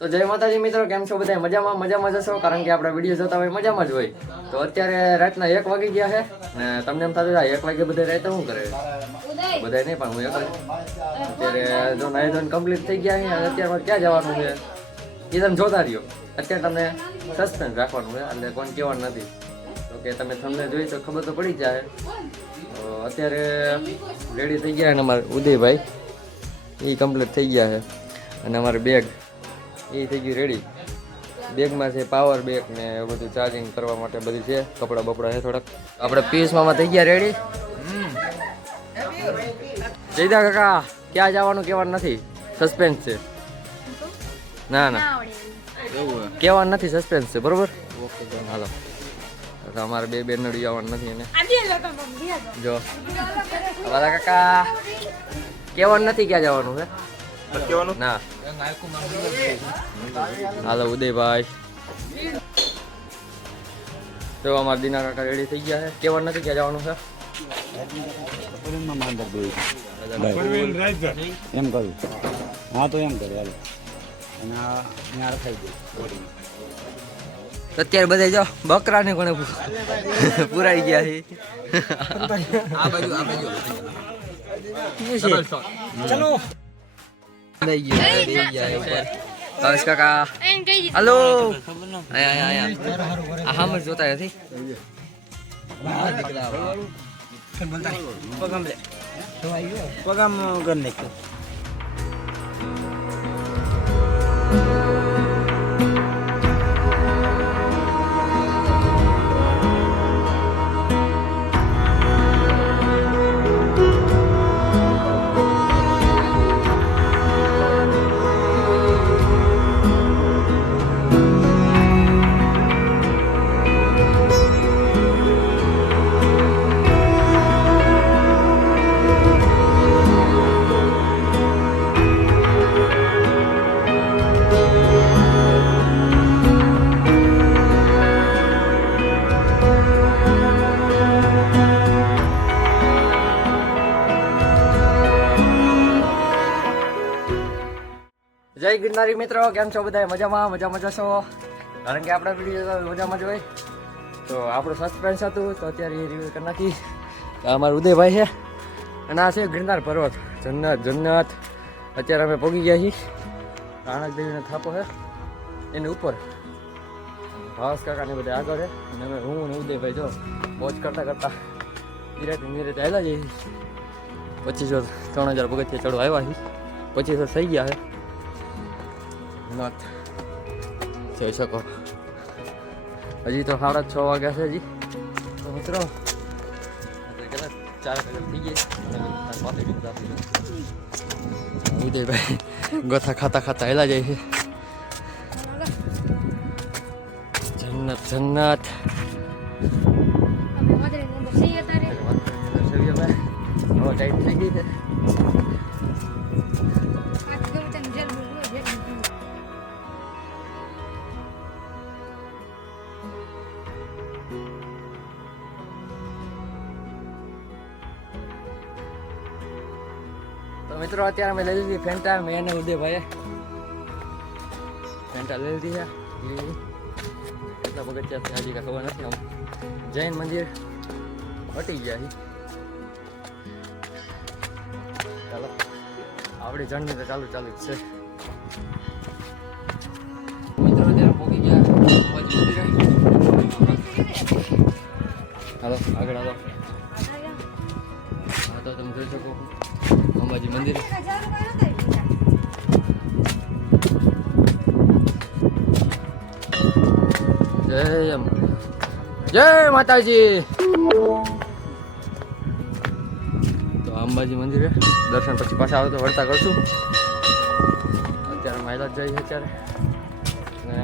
તો જય માતાજી મિત્રો, કેમ છો બધા? મજામાં જશો, કારણ કે આપણા વિડીયો જોતા હોય મજામાં જ હોય. તો અત્યારે રાતના 1 વાગી ગયા છે ને તમને એમ થતું 1 વાગે બધા રાતે શું કરે? બધા નહીં, પણ હું એક અત્યારે જો નાઈ ધોઈને કમ્પ્લીટ થઈ ગયા છે. અત્યારે ક્યાં જવાનું છે એ તમે જોતા રહ્યો. અત્યારે તમને સસ્પેન્સ રાખવાનું છે, એટલે કોઈ કહેવાનું નથી. તો કે તમે તમને જોઈ તો ખબર તો પડી જાય. તો અત્યારે રેડી થઈ ગયા ને અમારે ઉદયભાઈ, એ કમ્પ્લીટ થઈ ગયા છે. અને અમારે બેગ એ થઈ ગયું રેડી. બેગમાં છે પાવર બેગ ને એવું બધું ચાર્જિંગ કરવા માટે બધું છે. કપડા બપડા છે થોડાક. આપણે પીસમાં થઈ ગયા રેડી. જયદા કાકા ક્યાં જવાનું કહેવાનું નથી, સસ્પેન્સ છે. ના કહેવાનું નથી, સસ્પેન્સ છે. બરોબર, ઓકે હાલો. અમારે બે નડી આવવાનું નથી એને. જો અમારા કાકા કહેવાનું નથી ક્યાં જવાનું છે. ના હાલો ઉદયભાઈ. તો અમારા દીના કાકા રેડી થઈ ગયા છે. કહેવાનું નથી ક્યાં જવાનું છે. એમ કરું. હા તો એમ કરે અત્યારે બધા જો બકરા ને કોને પુરાઈ ગયા છે. ચલો ભાવેશ કાકા હલો. આમ જ જોતા નથી. પગામ કર નાખ. જય ગિરનારી મિત્રો, કેમ છો બધા? મજામાં જશો, કારણ કે આપણા વિડીયો મજામાં જ હોય. તો આપણું સસ્પેન્સ હતું તો અત્યારે એ રિવ્યુ કરી નાખી. અમારું ઉદયભાઈ છે અને આ છે ગિરનાર પર્વત, જન્નત. અત્યારે અમે પહોંચી ગયા છીએ. રાણક દેવીનો થાપો છે એની ઉપર. ભાવેશ કાકાને બધા આગળ છે અને અમે હું ને ઉદયભાઈ જો મોજ કરતા ધીરે આવેલા જઈએ. 2500 3000 પગથિયા ચડવા આવ્યા છીએ. 2500 થઈ ગયા છે. જોઈ શકો હજી તો 6:30 વાગ્યા છે હજી. તો મિત્રો 4 કલાક થઈ ગઈ. ઉદયભાઈ ગોથા ખાતા હેલા જાય છે. જન્નત હવે ટાઈમ થઈ ગઈ છે. તો મિત્રો અત્યારે અમે લઈ લીધી ફેન્ટા. મેં અને ઉદયભાઈએ ફેન્ટા લઈ લીધી છે. કેટલા પગથિયા હજી કાંઈ ખબર નથી. આમ જૈન મંદિર હટી ગયા છે. ચાલો આપણી જર્ની તો ચાલુ જ છે. મિત્રો અત્યારે પહોંચી ગયા અંબાજી મંદિરે. હાલો આગળ હાલો. હા તો તમે જોઈ શકો અંબાજી મંદિર. જય માતાજી. તો અંબાજી મંદિરે દર્શન પછી પાછા આવે તો વળતા કરશું. અત્યારે માયલા જ જાય છે અત્યારે. અને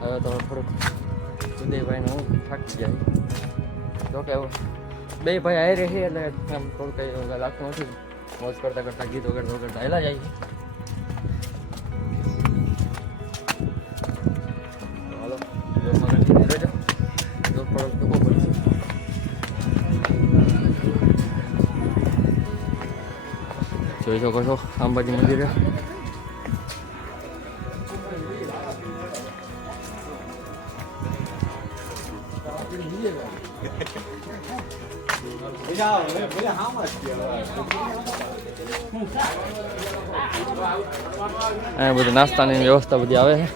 હવે તો થોડુંક ઉદયભાઈને હું થાકી જાય. જો કે બે ભાઈ આવી રહી એટલે આમ થોડું કંઈ લાગતું નથી. મોજ કરતા ગીતો કરતા હેલા જાય છે. હાલો રહેજો. તો થોડોક ટૂંકો પડશે. જોઈ શકો છો અંબાજી મંદિરે. અહીંયા બધી નાસ્તાની વ્યવસ્થા બધી આવે છે.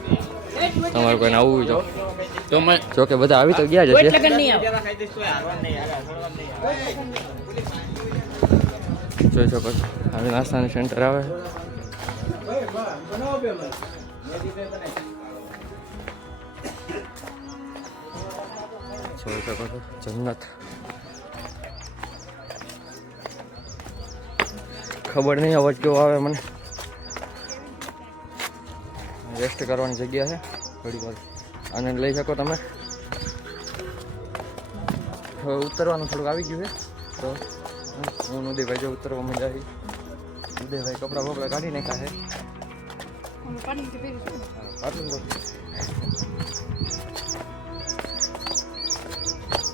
તમારે કોઈને આવવું હોય તો જો કે બધા આવી તો ગયા જ છે. જોઈ શકો છો આવી નાસ્તાની સેન્ટર આવે છે. જોઈ શકો છો જન્નત. ખબર નહીં અવાજ કેવો આવે મને. રેસ્ટ કરવાની જગ્યા છે થોડી વાર આનંદ લઈ શકો તમે. હવે ઉતરવાનું થોડુંક આવી ગયું છે તો હું ઉદયભાઈ જો ઉતરવા મજા આવી. ઉદયભાઈ કપડાં બપડા કાઢી નાખ્યા છે.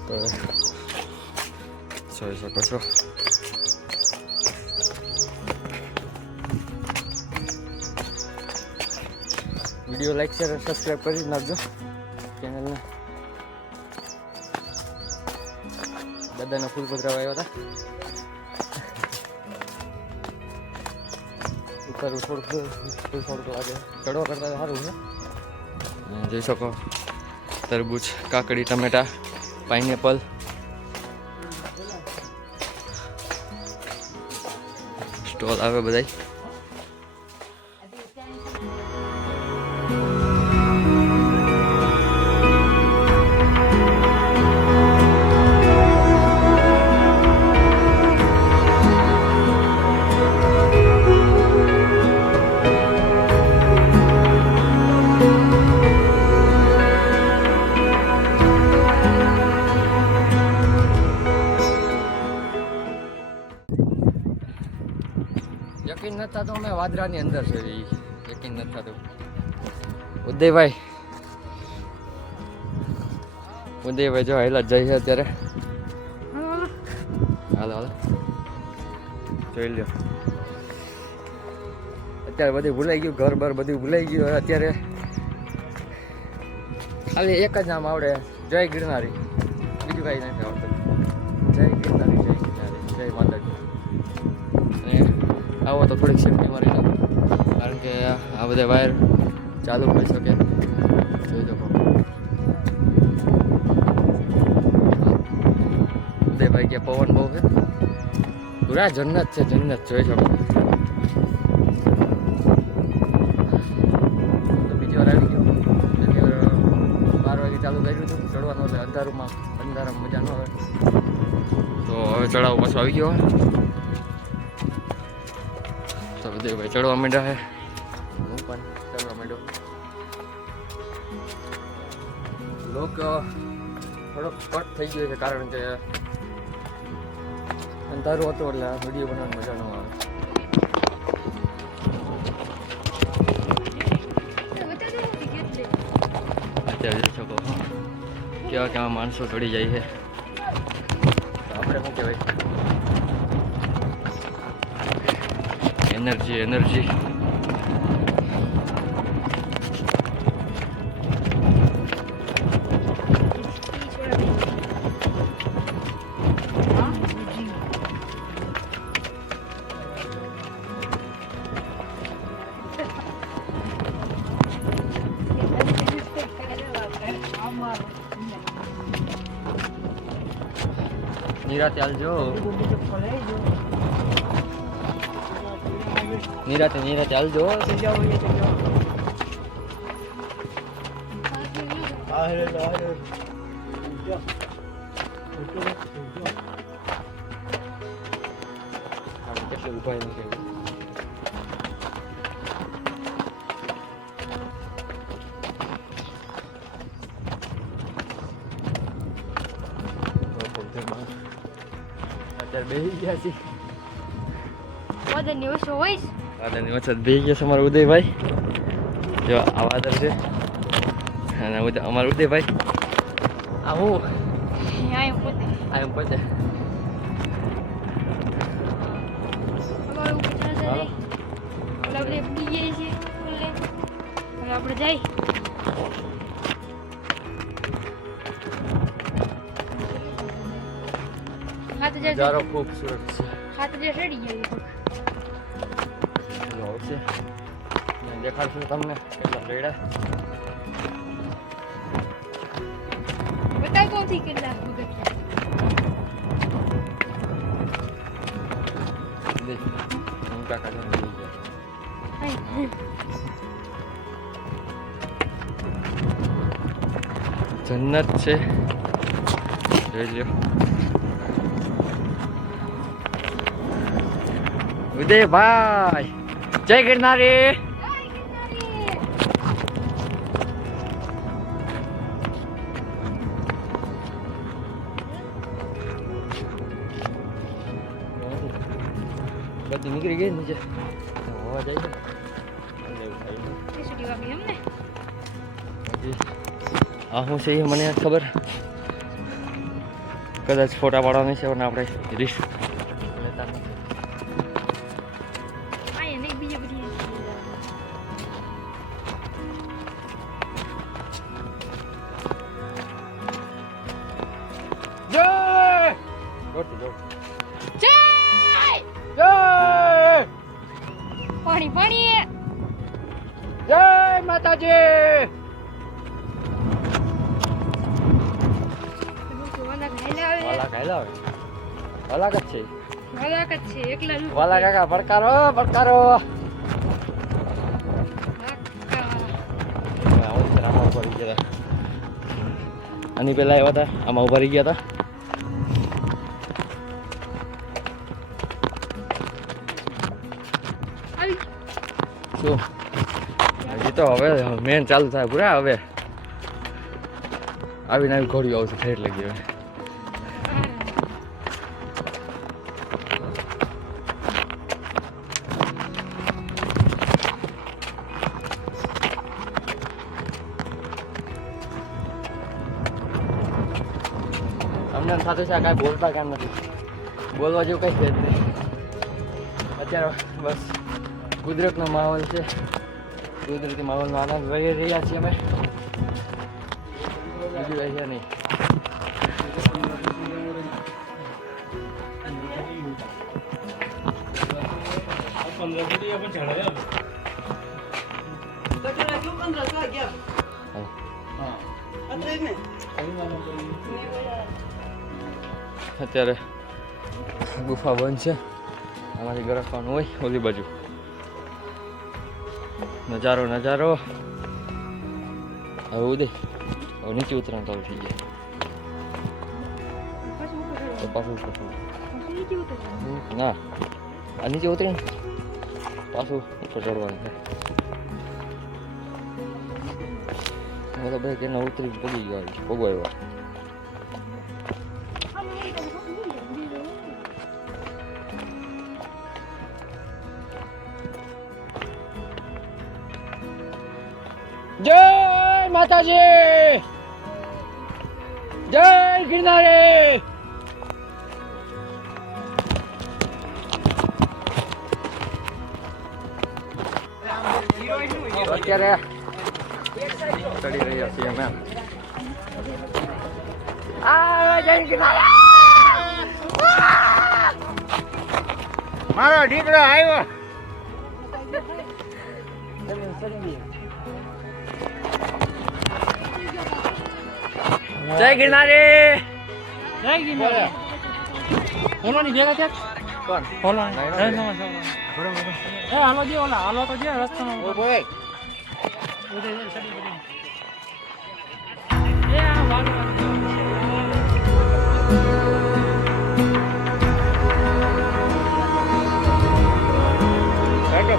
તો જોઈ શકો છો વિડીયો લાઈક શેર સબસ્ક્રાઈબ કરી નાખજો ચેનલને. દાદાના ફૂલ પધરાવા આવ્યા હતા. ઉતરવું થોડુંક લાગે. ચડવા કરતા સારું છે. જોઈ શકો તરબૂચ, કાકડી, ટમેટા, પાઇનેપલ. સ્ટોલ આવે બધાય. યકીન નથી થતું અમે વાદરાની અંદર છે. યકીન નથી થતું. ઉદયભાઈ જો હેલા જ જાય છે અત્યારે. હાલો હાલો જોઈ લ્યો. અત્યારે બધું ભૂલાઈ ગયું. ઘર બર બધું ભૂલાઈ ગયું. અત્યારે ખાલી એક જ નામ આવડે, જય ગિરનારી. બીજું કાંઈ નથી આવડતું. જય ગિરનારી, જય ગિરનારી, જય માતાજી. અને આવો તો થોડીક સેફટીમાં રહી લો, કારણ કે આ બધા વાયર ચાલુ હોઈ શકે. જોઈ શકો ઉદયભાઈ કે પવન બહુ છે. પૂરા જન્નત છે, જન્નત. જોઈ શકો તો બીજી વાર આવી ગયો. 12 વાગે ચાલુ કર્યું હતું ચડવાનું, એટલે અંધારામાં મજા ન આવે. તો હવે ચડાવ પાછો આવી ગયો. તો ઉદયભાઈ ચડવા માંડ્યા છે. હું પણ ચડવા માંડ્યો. લોક થોડોક કટ થઈ ગયો છે, કારણ કે અંધારું હતું એટલે વિડીયો બનાવવાની મજા ન આવે. અત્યારે જોઈ શકો કેવા કેવા માણસો ચડી જાય છે. આપણે શું કહેવાય, એનર્જી એનર્જી. નિરાતે હાલજો. નિરાતે હાલજો. કેટલું ઉપાય નથી. અત્યારે બેસી ગયા છીએ. વાદળની વચ્ચે બેસી ગયા છે અમારા ઉદયભાઈ. જો આ વાદળ છે અને અમારા ઉદયભાઈ આ હું આમ પોતે આપણે જઈ હાથ જે નજારો ખૂબસૂરત છે. હાથ જે રેડી ગઈ જો છે મેં દેખાડશું તમને કેટલા રેડા. બતાવ તો થી કેટલા વખત દેખ હું કાકા જોઈ ગયા. જન્નત છે જોઈ લ્યો. ઉદયભાઈ જય ગિરનારી. બધી નીકળી ગઈ નીચે હોવા જાય છે. સુડી વાગી એમને આ શું છે એ મને ખબર. કદાચ ફોટા પાડવાની છે અને આપણે રીસ લેતા નથી. આ એને બીજે બધી જય જોરથી જોરથી જય જય પાણી પાણી જય માતાજી. વાલા ખાઈલા આવે વાલા કાયલા આવે વાલા કચ્છ છે. વાલા કચ્છ છે એકલા જ વાલા કાકા પડકારો પડકારો. આવું છે આમાં ઉભા રહી ગયા હતા. આની પહેલા આવ્યા હતા આમાં ઉભા રહી ગયા હતા. આવી શું હજી તો હવે મેન ચાલુ થાય પૂરા. હવે આવીને આવી ઘોડીઓ આવશે ઠેર લાગી હવે. અમને એમ થતું છે આ કાંઈ બોલતા કામ નથી. બોલવા જેવું કંઈ છે જ નહીં. અત્યારે બસ કુદરતનો માહોલ છે. કુદરતી માહોલનો આનંદ લઈ રહ્યા છીએ અમે. બીજું કંઈ છે નહીં. અત્યારે ગુફા બંધ છે. આમાંથી ગરકવાનું હોય ઓલી બાજુ. નજારો નજારો. હવે ઉદય હવે નીચે ઉતરવાનું ચાલુ થઈ જાય. તો પાછું ઉપર થવું. ના આ નીચે ઉતરીને પાછું ઉપર ચડવાનું છે. હવે તો ભાઈ કેના ઉતરી પડી ગયા પગવા આવ્યા. જય માતાજી. જય ગિરનારી. અત્યારે ચડી રહ્યા છીએ અમે. જય ગિરનારી. મારો દીકરો આવ્યો. જય ગિરનારી. જય ગિરનારી ઓલાની ભેગા થયા કોણ ઓલા એ હાલો જે ઓલા હાલો તો જે રસ્તામાં ઓ બોય એ આ વાલો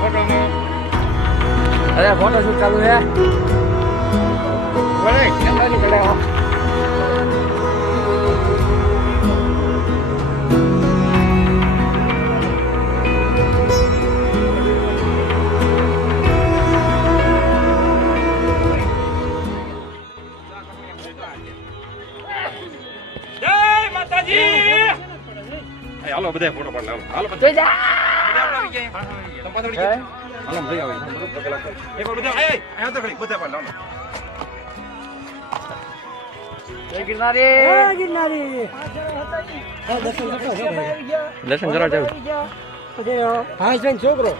ફોટો માં અરે ફોટો શૂટ ચાલુ છે. બોલે કેમ નથી પડ્યા? હાલો બધા ફોટો પાડ લાવો હાલો જોઈ જા. હાલો ભાઈ આવે એક વાર બધા આય આય તો ખરી બધા પાડ લાવો જય ગિરનારી. ગિરનારી દર્શન કરવા જાવ છોકરો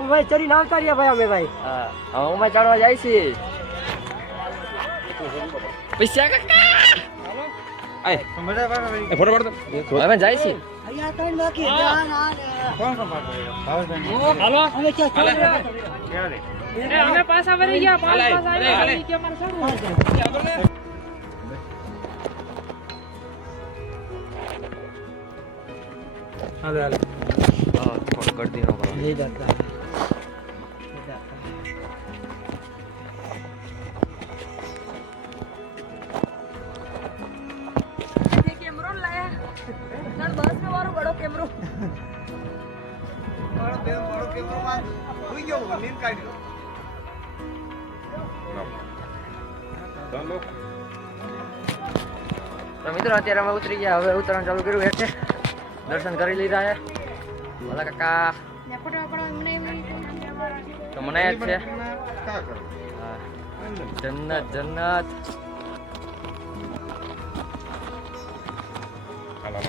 ભાઈ ચડી ના આવતા રહ્યા ભાઈ અમે ભાઈ હા અમે ચડવા જાય છે પૈસા કાકા આય એ ફોટો પાડતો અમે જાય છે અહીંયા ત્રણ બાકી હાલો અમે ક્યાં અમે પાછા વળી ગયા પાછા આવ્યા કે અમારે સારું હાલે હાલે હા થોડું ગળદી ન કરો લઈ જતા कैमरो लाया सर बस में मारो बड़ो कैमरो ચાલો તો મિત્રો અત્યારે અમે ઉતરી ગયા હવે ઉતરવાનું ચાલુ કર્યું એટલે દર્શન કરી લીધા છે ભલા કાકા તો મને જ છે હા. જન્નત જન્નત હાલો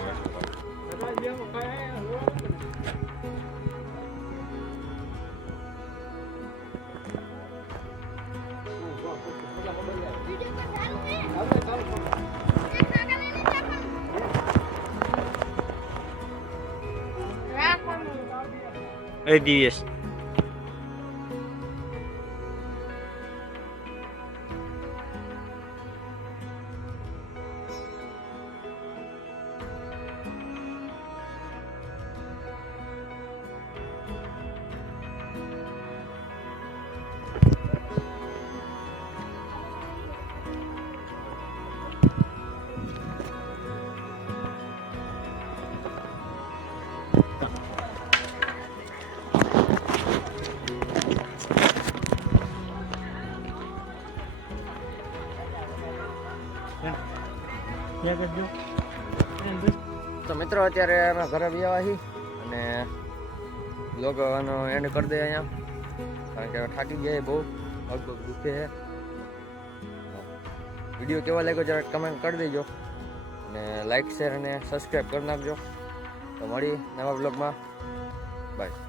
એ દિવ્યેશ તો મિત્રો અત્યારે અમે ઘરે આવ્યા છીએ અને લોકોનો એન્ડ કરી દે અહીંયા કારણ કે હવે થાકી ગયા છે બહુ પગ પગ દુખે છે વિડીયો કેવો લાગ્યો જરા કમેન્ટ કરી દેજો અને લાઈક શેર અને સબસ્ક્રાઈબ કરી નાખજો તો મળી નવા બ્લોગમાં બાય